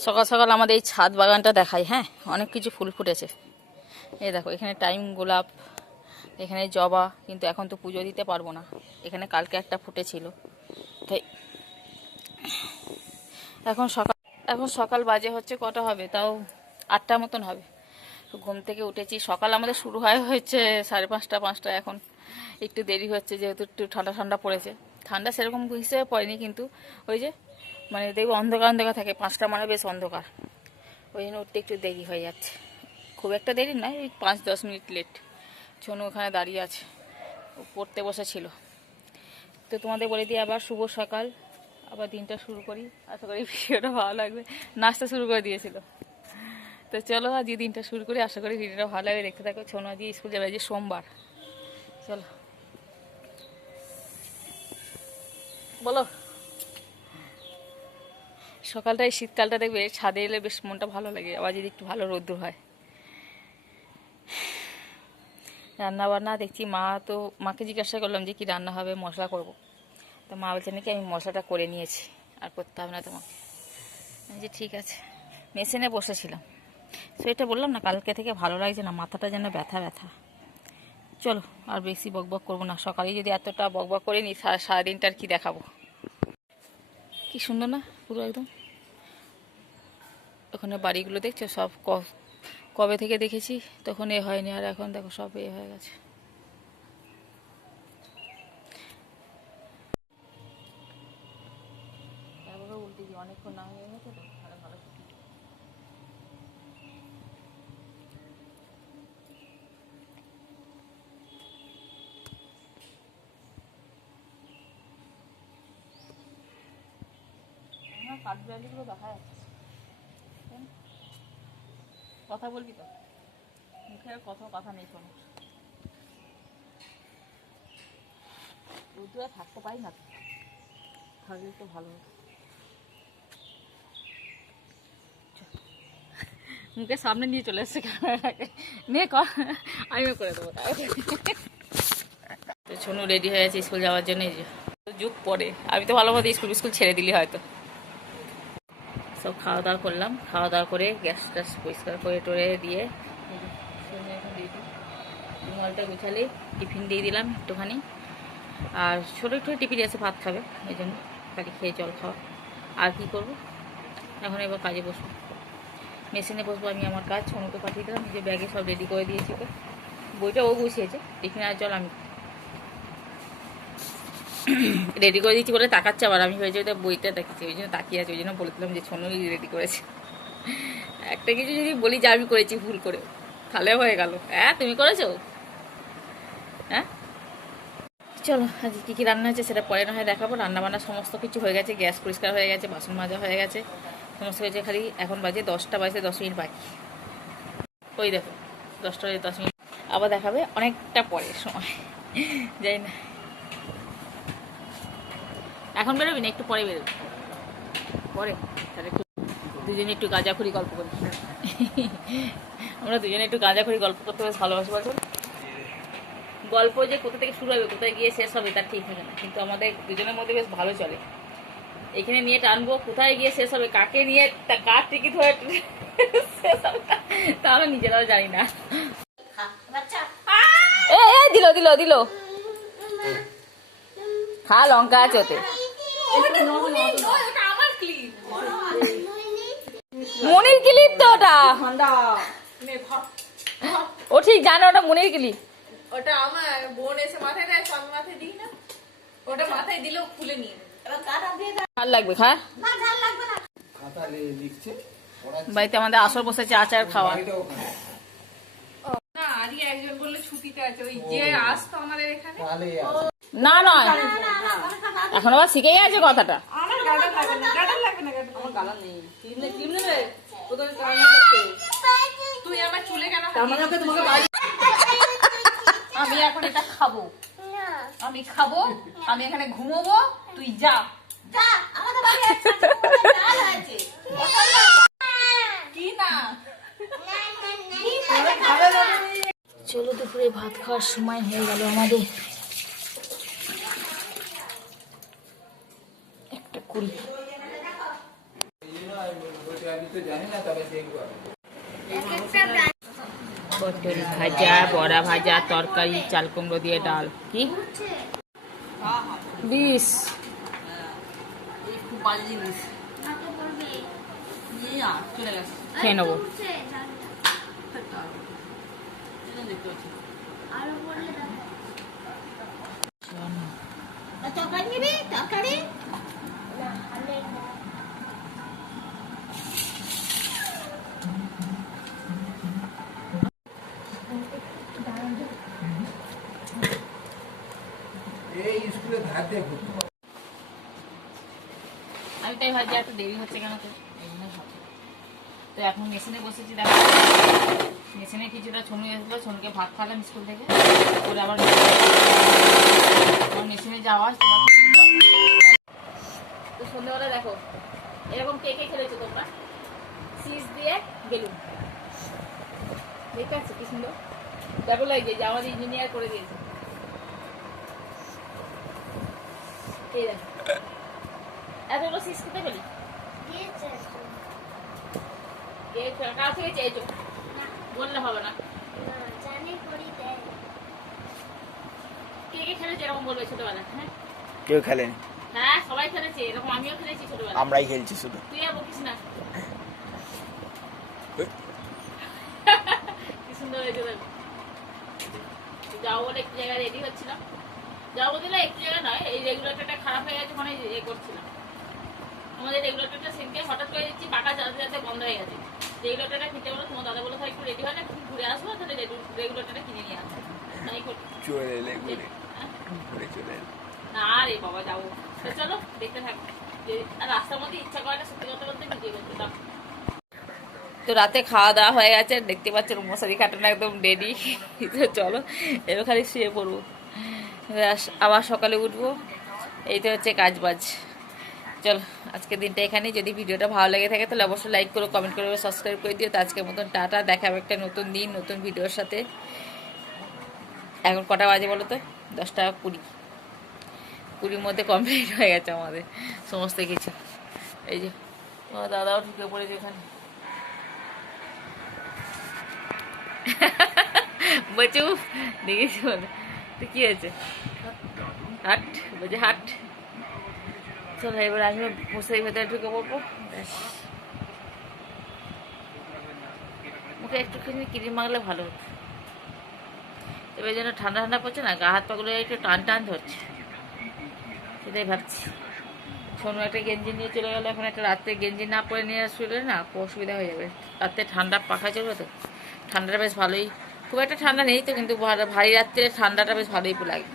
সকাল সকাল আমাদের এই ছাদ বাগানটা দেখাই। হ্যাঁ, অনেক কিছু ফুল ফুটেছে। এই দেখো, এখানে টাইম গোলাপ, এখানে জবা, কিন্তু এখন তো পুজো দিতে পারবো না। এখানে কালকে একটা ফুটেছিল, তাই এখন সকাল বাজে হচ্ছে কটা হবে, তাও 8টা মতন হবে। ঘুম থেকে উঠেছি। সকাল আমাদের শুরু হচ্ছে 5:30 5টা। এখন একটু দেরি হচ্ছে যেহেতু একটু ঠান্ডা ঠান্ডা পড়েছে। ঠান্ডা সেরকম হিসেবে পড়েনি, কিন্তু ওই যে মানে দেখবো অন্ধকার অন্ধকার থাকে, 5টা মানে বেশ অন্ধকার, ওই জন্য উঠতে একটু দেরি হয়ে যাচ্ছে। খুব একটা দেরি নয়, ওই 5-10 মিনিট লেট। ছোনু ওখানে দাঁড়িয়ে আছে, ও পড়তে বসেছিল। তো তোমাদের বলে দিই আবার শুভ সকাল, আবার দিনটা শুরু করি। আশা করি ভিডিওটা ভালো লাগবে। নাচটা শুরু করে দিয়েছিল, তো চলো আজকে দিনটা শুরু করি। আশা করি ভিডিওটা ভালো লাগে, দেখতে থাকো। ছোনু আজকে স্কুল যাবে, আজকে সোমবার। চলো বলো। সকালটায় শীতকালটা দেখবে ছাদে এলে বেশ মনটা ভালো লাগে, আবার যদি একটু ভালো রোদ্দুর হয়। রান্না বান্না দেখছি মাকে জিজ্ঞাসা করলাম যে কি রান্না হবে, মশলা করব। তো মা বলছে নাকি আমি মশলাটা করে নিয়েছি, আর করতে হবে না তোমাকে। আমি যে ঠিক আছে। মেশিনে বসেছিলাম, সেটা বললাম না, কালকে থেকে ভালো লাগছে না, মাথাটা যেন ব্যথা ব্যথা। চলো আর বেশি বকবক করবো না। সকালে যদি এতটা বকবক করে নিই, সারাদিনটা আর কি দেখাবো। কি সুন্দর না পুরো একদম। ওখানে বাড়িগুলো দেখছো সব কবে থেকে দেখেছি তখন এ হয়নি, আর এখন দেখো সব এ হয়ে গেছে। উল্টে দিয়ে অনেকক্ষণ না হয়ে গেছে তো, ভালো ভালো। কাঠবিড়ালিগুলো দেখা যাচ্ছে। কথা বলবি তো, মুখে আর কথা নেই। শোনো, রোদ্দুরে থাকতে পারি না তো, থাকলে তো ভালো হতো। মুখের সামনে নিয়ে চলে এসছে ক্যামেরাটাকে, নিয়ে আমিও করে দেবো। তো ছোনু রেডি হয়ে আছে স্কুল যাওয়ার জন্য। এই যে যুগ পরে, আমি তো ভালো মতো স্কুল ছেড়ে দিলি হয়তো। সব খাওয়া দাওয়া করলাম, খাওয়া দাওয়া করে গ্যাস ট্যাস পরিষ্কার করে টোরে দিয়ে রুমালটা গুছালে টিফিন দিয়ে দিলাম একটুখানি। আর ছোটো একটু টিফিন এসে ভাত খাবে, এই জন্য খালি খেয়ে জল খাওয়া। আর কি করব, এখন এবার কাজে বসবো, মেশিনে বসবো। আমি আমার কাজ ছোনুকে পাঠিয়ে দিলাম, যে ব্যাগে সব রেডি করে দিয়েছি ওকে। বইটা ও গুছিয়েছে, টিফিন আর জল আমি রেডি করে দিচ্ছি বলে তাকাচ্ছে। আবার আমি হয়েছে ওটা বইটা দেখেছি, ওই জন্য তাকিয়ে আছে। ওই জন্য বলেছিলাম যে ছোনুই রেডি করেছে। একটা কিছু যদি বলি যে আমি করেছি ভুল করে, তাহলে হয়ে গেল। হ্যাঁ তুমি করেছো? হ্যাঁ চলো আজকে কী কী রান্না হয়েছে সেটা পরে না হয় দেখাবো। রান্নাবান্না সমস্ত কিছু হয়ে গেছে, গ্যাস পরিষ্কার হয়ে গেছে, বাসন মাজা হয়ে গেছে, সমস্ত হয়েছে। খালি এখন বাজে 10টা বাজে 10 মিনিট বাকি। ওই দেখো 10টা বাজে 10 মিনিট। আবার দেখাবে অনেকটা পরের সময়, যাই না। এখন বেরোবি না, একটু পরে বেরোবি। পরে তাহলে একটু দুজনে একটু গাঁজাখড়ি গল্প করি। আমরা দুজনে একটু গাঁজাখড়ি গল্প করতে বেশ ভালোবাসি। বলছো গল্প যে কোথা থেকে শুরু হবে কোথায় গিয়ে শেষ হবে তার ঠিক থাকে না, কিন্তু আমাদের দুজনের মধ্যে বেশ ভালো চলে। এখানে নিয়ে টানবো, কোথায় গিয়ে শেষ হবে, কাকে নিয়ে কার টিকিট হয়ে শেষ হবে তাহলে নিজেরাও জানি না। দিল দিল দিল, খা, লঙ্কা আছে ওতে। মনির ক্লিপ তো ওটা, ও ঠিক জানে ওটা মনির ক্লিপ। ওটা আমার বোন এসে মাথায় দেয়, সব মাথায় দিই না, ওটা মাথায় দিলেও খুলে নিয়ে ভাল লাগবে। খা, বাড়িতে আমাদের আসর বসেছে আচার খাওয়া। না, আজকে একজন বললে ছুটিতে আছে, ওই যে আসতো আমাদের এখানে। না নয়, এখন আবার শিখে গেছে কথাটা। আমার গাডার লাগবে না, গাডার লাগবে না, গাডার আমার গালা নেই। ক্রিম নেবে তোদের কারণে তুই আমার চুলে কেন তোমাকে আমি এখন এটা খাবো, আমি খাবো, আমি এখানে ঘুমোবো, তুই যা। কি না চলো দুপুরে ভাত খাওয়ার সময় হয়ে গেল আমাদের। 1:20। পটল ভাজা, বড়া ভাজা, তরকারি, চাল কুমড়ো দিয়ে ডাল। কি বিষ? এই খুব বাজে জিনিস নিয়ে চলে গেছে খেয়ে নেবো। দেখতে পাচ্ছি তরকারি নিবি? তরকারি আমি তাই ভাবছি এত দেরি হচ্ছে কেন তো, এই জন্য ভাবছি। তো এখন মেশিনে বসেছি, দেখো মেশিনে কিছুটা ছনু এসেছিলো, ছনুকে ভাত খাওয়ালাম স্কুল থেকে, করে আবার মেশিনে যাওয়া। তো সন্ধ্যাবেলা দেখো এরকম কে কে খেলেছো তোমরা? চিজ দিয়ে বেলুন দেখতে পাচ্ছি কি সুন্দর, ডাবল লাগছে যে আমাদের ইঞ্জিনিয়ার করে দিয়েছে। এই দেখো এতগুলো চিজ খেতে পেলি, কার থেকে চেয়েছো বললে হবে না। কে কে খেলেছে এরকম বলবে ছোটবেলা? হ্যাঁ কেউ খেলেনি, হ্যাঁ সবাই খেলেছে এরকম, আমিও খেলেছি ছোটবেলা। আমরাই খেলছি শুধু। তুই আর বকিস না। কি সুন্দর হয়েছে দেখো। যাও বলে একটু জায়গায় রেডি হচ্ছিলাম, যাও বলতে একটু জায়গা নয়, এই রেগুলেটরটা খারাপ হয়ে গেছে, মানে এ করছিলাম। আমাদের রেগুলেটরটা সেদিকে হঠাৎ করে দিচ্ছি, পাকা চালাতে চালাতে বন্ধ হয়ে গেছে। রেগুলেটরটা কিনতে বলো, তোমার দাদা বলো একটু রেডি হয় না, একটু ঘুরে আসবো, তাহলে রেগুলেটরটা কিনে নিয়ে আসবো। তাই করছি। চলে এলে ঘুরে চলে এলে। না রে বাবা যাবো, তো চলো দেখতে থাকো। আর রাস্তার মধ্যে ইচ্ছা করে না সত্যি কথা বলতে ভিডিও করতে। দাও তো রাতে খাওয়া দাওয়া হয়ে গেছে, দেখতে পাচ্ছেন মশারি খাটানো একদম রেডি। চলো এবার খালি শুয়ে পড়বো, আবার সকালে উঠবো, এই তো হচ্ছে কাজ বাজ। চলো আজকের দিনটা এখানে। যদি ভিডিওটা ভালো লেগে থাকে তাহলে অবশ্যই লাইক করো, কমেন্ট করো, সাবস্ক্রাইব করে দিও। তো আজকের মতন টাটা, দেখা হবে একটা নতুন দিন নতুন ভিডিওর সাথে। এখন কটা বাজে বলো তো? 10:20 মধ্যে কমপ্লিট হয়ে গেছে আমাদের সমস্ত কিছু। এই যে তোমার দাদাও ঢুকে পড়েছে এখানে। বচু দেখেছি বলে তো কি হয়েছে? হাট বলছে হাট। চলো এবার আমিও মশারির ভেতরে ঢুকে পড়বো। ব্যাস মুখে একটুখানি ক্রিম মাখলে ভালো হতো। এবার যেন ঠান্ডা ঠান্ডা পড়ছে না, গা হাত পাগুলো একটু টান টান ধরছে, সেটাই ভাবছি। সোনু একটা গেঞ্জি নিয়ে চলে গেলো, এখন একটা রাত্রে গেঞ্জি না পরে নিয়ে আসলে না অসুবিধা হয়ে যাবে। রাত্রে ঠান্ডা পাখা চলবে তো, ঠান্ডাটা বেশ ভালোই, খুব একটা ঠান্ডা নেই তো, কিন্তু ভারী রাত্রে ঠান্ডাটা বেশ ভালোই লাগে।